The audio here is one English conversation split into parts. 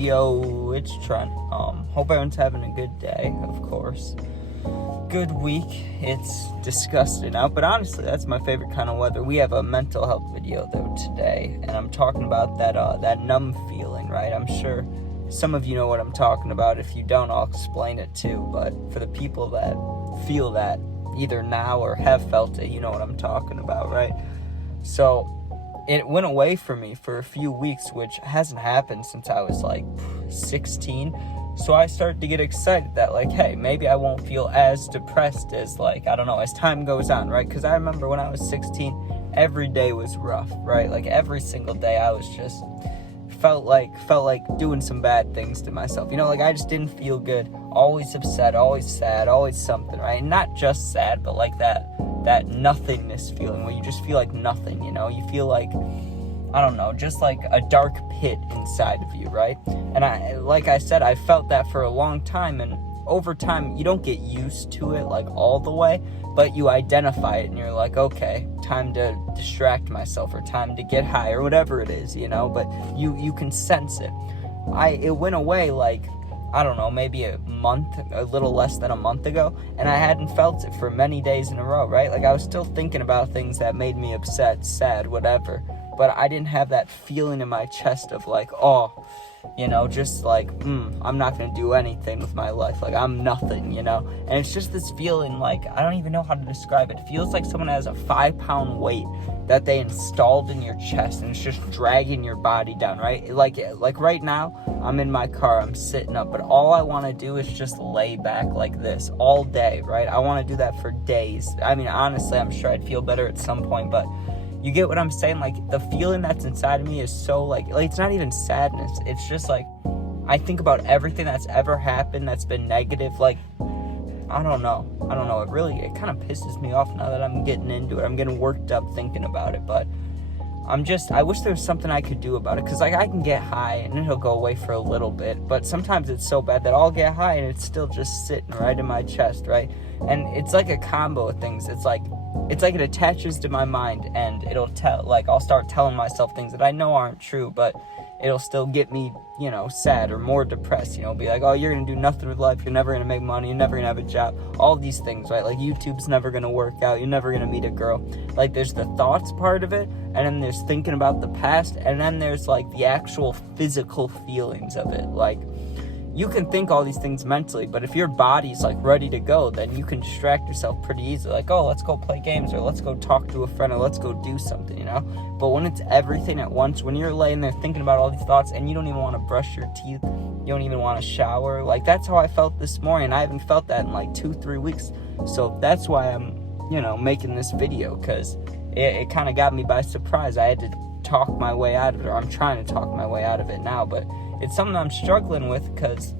Yo, it's Trent. Hope everyone's having a good day, of course. Good week. It's disgusting out, but honestly, that's my favorite kind of weather. We have a mental health video, though, today, and I'm talking about that numb feeling, right? I'm sure some of you know what I'm talking about. If you don't, I'll explain it too, but for the people that feel that either now or have felt it, you know what I'm talking about, right? So it went away from me for a few weeks, which hasn't happened since I was like 16. So I started to get excited that like, hey, maybe I won't feel as depressed as like, I don't know, as time goes on, right? Because I remember when I was 16, every day was rough, right? Like every single day I was just felt like doing some bad things to myself. You know, like I just didn't feel good. Always upset, always sad, always something, right? Not just sad, but like that nothingness feeling where you just feel like nothing, you know? You feel like, I don't know, just like a dark pit inside of you, right? And like I said, I felt that for a long time, and over time, you don't get used to it like all the way, but you identify it and you're like, okay, time to distract myself or time to get high or whatever it is, you know? But you can sense it. It went away like, I don't know, maybe a little less than a month ago, and I hadn't felt it for many days in a row, right? Like I was still thinking about things that made me upset, sad, whatever, but I didn't have that feeling in my chest of like, oh, you know, just like, I'm not going to do anything with my life. Like, I'm nothing, you know? And it's just this feeling like, I don't even know how to describe it. It feels like someone has a 5-pound weight that they installed in your chest, and it's just dragging your body down, right? Like right now, I'm in my car, I'm sitting up, but all I want to do is just lay back like this all day, right? I want to do that for days. I mean, honestly, I'm sure I'd feel better at some point, but you get what I'm saying? Like, the feeling that's inside of me is so, like it's not even sadness. It's just, like, I think about everything that's ever happened that's been negative. Like, I don't know. It kind of pisses me off now that I'm getting into it. I'm getting worked up thinking about it, but I wish there was something I could do about it, because, like, I can get high, and it'll go away for a little bit, but sometimes it's so bad that I'll get high, and it's still just sitting right in my chest, right? And it's like a combo of things. It's like it attaches to my mind, and it'll I'll start telling myself things that I know aren't true, but it'll still get me, you know, sad or more depressed, you know, be like, oh, you're gonna do nothing with life, you're never gonna make money, you're never gonna have a job, all these things, right? Like, YouTube's never gonna work out, you're never gonna meet a girl. Like, there's the thoughts part of it, and then there's thinking about the past, and then there's, like, the actual physical feelings of it. Like, you can think all these things mentally, but if your body's like ready to go, then you can distract yourself pretty easily. Like, oh, let's go play games, or let's go talk to a friend, or let's go do something, you know? But when it's everything at once, when you're laying there thinking about all these thoughts and you don't even want to brush your teeth, you don't even want to shower, like, that's how I felt this morning. I haven't felt that in like 2-3 weeks. So that's why I'm, you know, making this video, because it kind of got me by surprise. I had to talk my way out of it, or I'm trying to talk my way out of it now, but it's something I'm struggling with, because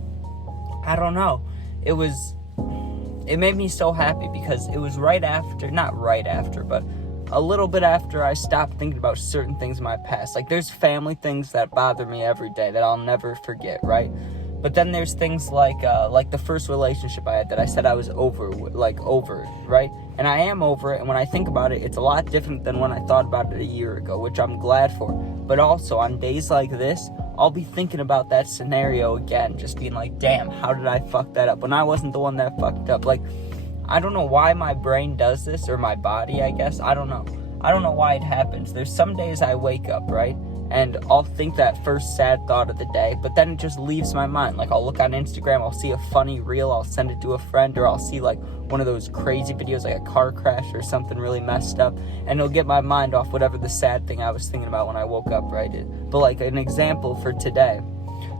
I don't know. It made me so happy, because it was not right after, but a little bit after I stopped thinking about certain things in my past. Like, there's family things that bother me every day that I'll never forget, right? But then there's things like the first relationship I had that I said I was over it, right? And I am over it, and when I think about it, it's a lot different than when I thought about it a year ago, which I'm glad for. But also, on days like this, I'll be thinking about that scenario again, just being like, damn, how did I fuck that up when I wasn't the one that fucked up? Like, I don't know why my brain does this, or my body, I guess. I don't know why it happens. There's some days I wake up, right? And I'll think that first sad thought of the day, but then it just leaves my mind. Like, I'll look on Instagram, I'll see a funny reel, I'll send it to a friend, or I'll see like one of those crazy videos, like a car crash or something really messed up, and it'll get my mind off whatever the sad thing I was thinking about when I woke up, right? But like, an example for today,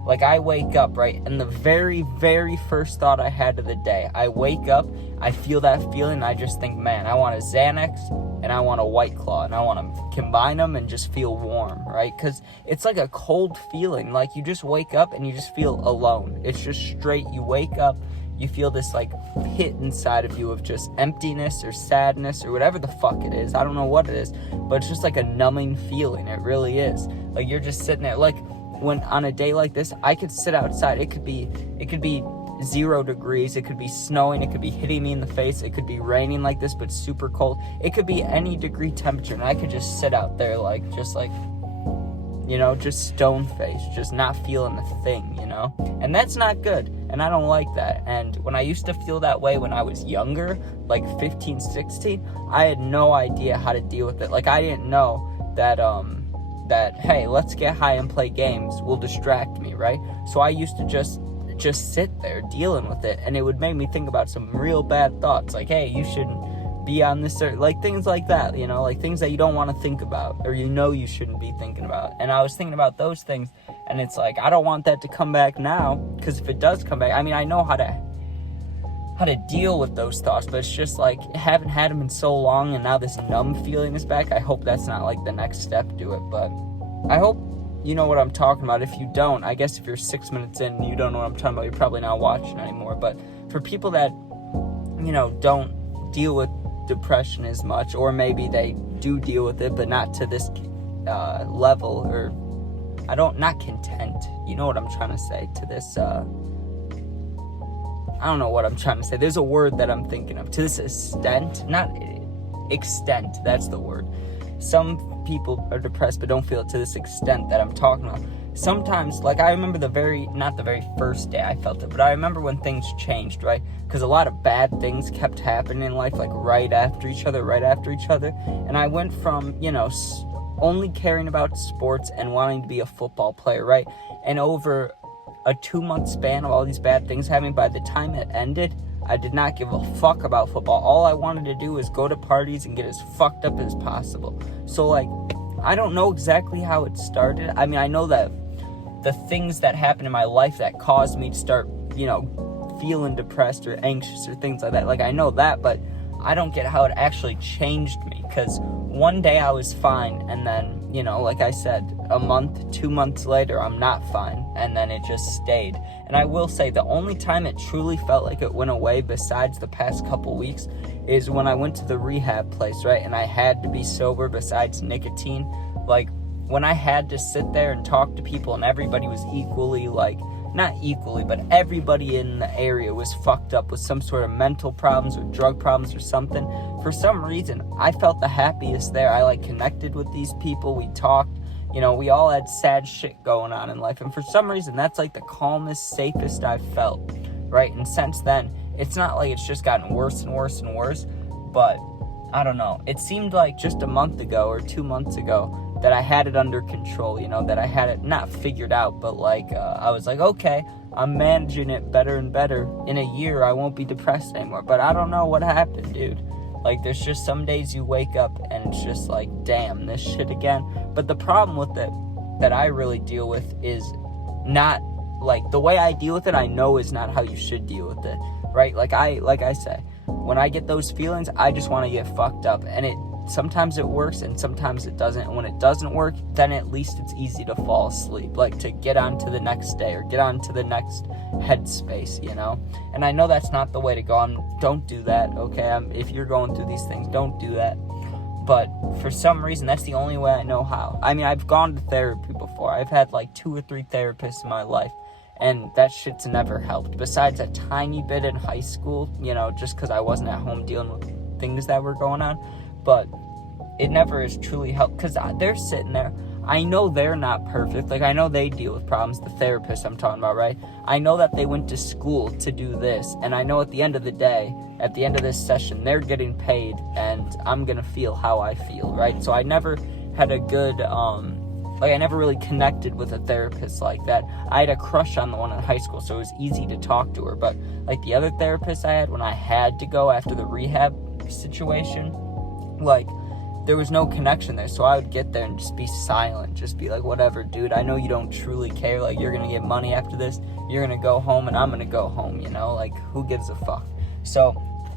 like, I wake up, right, and the very, very first thought I had of the day, I wake up, I feel that feeling, I just think, man, I want a Xanax, and I want a White Claw, and I want to combine them and just feel warm, right? Because it's like a cold feeling. Like, you just wake up and you just feel alone. It's just straight, you wake up, you feel this, like, pit inside of you of just emptiness or sadness or whatever the fuck it is. I don't know what it is, but it's just like a numbing feeling. It really is. Like, you're just sitting there. Like, when on a day like this, I could sit outside. It could be 0 degrees, it could be snowing, it could be hitting me in the face, it could be raining like this but super cold, it could be any degree temperature, and I could just sit out there like just stone-faced, just not feeling a thing, and that's not good, and I don't like that. And when I used to feel that way when I was younger, like 15, 16, I had no idea how to deal with it. Like, I didn't know that hey, let's get high and play games will distract me, right? So I used to just sit there dealing with it, and it would make me think about some real bad thoughts, like, hey, you shouldn't be on this, or like things like that, like things that you don't want to think about, or you shouldn't be thinking about. And I was thinking about those things, and it's like, I don't want that to come back now, because if it does come back, I mean, I know how to deal with those thoughts, but it's just like, haven't had them in so long, and now this numb feeling is back. I hope that's not like the next step to it, but I hope you know what I'm talking about. If you don't, I guess if you're 6 minutes in and you don't know what I'm talking about, you're probably not watching anymore. But for people that don't deal with depression as much, or maybe they do deal with it but not to this level, or not content, you know what I'm trying to say, to this I don't know what I'm trying to say, there's a word that I'm thinking of, to this extent, not extent, that's the word. Some people are depressed but don't feel it to this extent that I'm talking about. Sometimes, like, I remember not the very first day I felt it, but I remember when things changed, right? Because a lot of bad things kept happening in life, like right after each other. And I went from, only caring about sports and wanting to be a football player, right? And over a 2-month span of all these bad things happening, by the time it ended, I did not give a fuck about football. All I wanted to do was go to parties and get as fucked up as possible. So, like, I don't know exactly how it started. I mean, I know that the things that happened in my life that caused me to start, feeling depressed or anxious or things like that. Like, I know that, but I don't get how it actually changed me. Because one day I was fine, and then, like I said, a month, 2 months later, I'm not fine. And then it just stayed. And I will say, the only time it truly felt like it went away, besides the past couple weeks, is when I went to the rehab place, right? And I had to be sober besides nicotine. Like, when I had to sit there and talk to people and everybody was equally, like, not equally, but everybody in the area was fucked up with some sort of mental problems or drug problems or something. For some reason, I felt the happiest there. I, connected with these people. We talked. We all had sad shit going on in life. And for some reason, that's, the calmest, safest I've felt, right? And since then, it's not like it's just gotten worse and worse and worse, but I don't know. It seemed like just a month ago or 2 months ago that I had it under control, that I had it not figured out, but I was like, okay, I'm managing it better and better. In a year, I won't be depressed anymore. But I don't know what happened, dude. There's just some days you wake up and it's just like, damn, this shit again. But the problem with it that I really deal with is not, the way I deal with it, I know is not how you should deal with it, right? Like I say, when I get those feelings, I just want to get fucked up. And sometimes it works and sometimes it doesn't. And when it doesn't work, then at least it's easy to fall asleep, to get on to the next day or get on to the next headspace, And I know that's not the way to go. Don't do that, okay? If you're going through these things, don't do that. But for some reason, that's the only way I know how. I mean, I've gone to therapy before. I've had 2 or 3 therapists in my life, and that shit's never helped. Besides a tiny bit in high school, just because I wasn't at home dealing with things that were going on. But it never has truly helped, because they're sitting there. I know they're not perfect. I know they deal with problems, the therapist I'm talking about, right? I know that they went to school to do this, and I know at the end of the day, at the end of this session, they're getting paid, and I'm gonna feel how I feel, right? So I never had a good, I never really connected with a therapist like that. I had a crush on the one in high school, so it was easy to talk to her, but, the other therapist I had when I had to go after the rehab situation, there was no connection there. So I would get there and just be silent, just be like, whatever, dude, I know you don't truly care, you're gonna get money after this, you're gonna go home and I'm gonna go home, who gives a fuck? So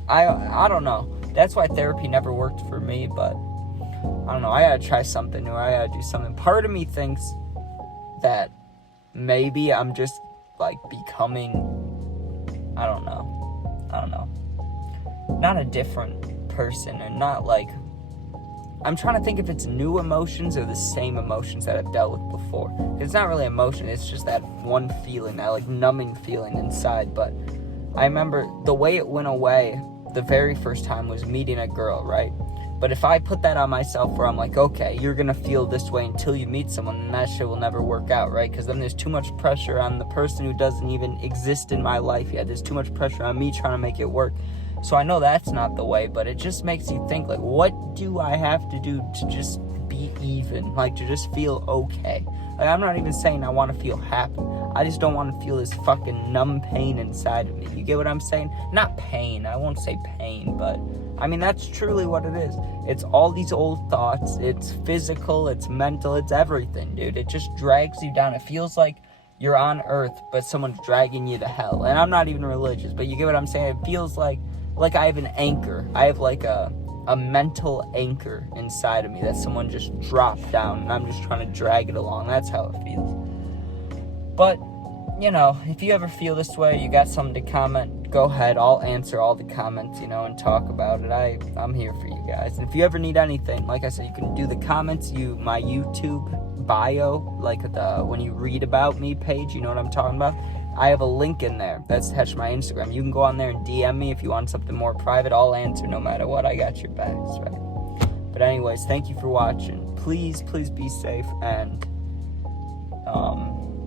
I don't know, that's why therapy never worked for me. But I don't know, I gotta try something new, I gotta do something. Part of me thinks that maybe I'm just becoming, I don't know, not a different person, or not I'm trying to think if it's new emotions or the same emotions that I've dealt with before. It's not really emotion, it's just that one feeling, that numbing feeling inside. But I remember the way it went away the very first time was meeting a girl, right? But if I put that on myself where I'm like, okay, you're going to feel this way until you meet someone, then that shit will never work out, right? Because then there's too much pressure on the person who doesn't even exist in my life yet. There's too much pressure on me trying to make it work. So I know that's not the way, but it just makes you think, like, what do I have to do to just be even? Like, to just feel okay? Like, I'm not even saying I want to feel happy. I just don't want to feel this fucking numb pain inside of me. You get what I'm saying? Not pain. I won't say pain, but I mean, that's truly what it is. It's all these old thoughts. It's physical. It's mental. It's everything, dude. It just drags you down. It feels like you're on earth, but someone's dragging you to hell. And I'm not even religious, but you get what I'm saying? It feels like I have an anchor. I have like a mental anchor inside of me that someone just dropped down, and I'm just trying to drag it along. That's how it feels. But, you know, if you ever feel this way, you got something to comment, go ahead. I'll answer all the comments, you know, and talk about it. I'm here for you guys. And if you ever need anything, like I said, you can do the comments, my YouTube bio, like when you read about me page, you know what I'm talking about? I have a link in there that's attached to my Instagram. You can go on there and DM me if you want something more private. I'll answer no matter what. I got your backs, right? But anyways, thank you for watching. Please be safe, and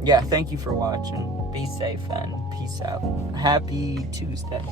yeah, thank you for watching. Be safe and peace out. Happy Tuesday.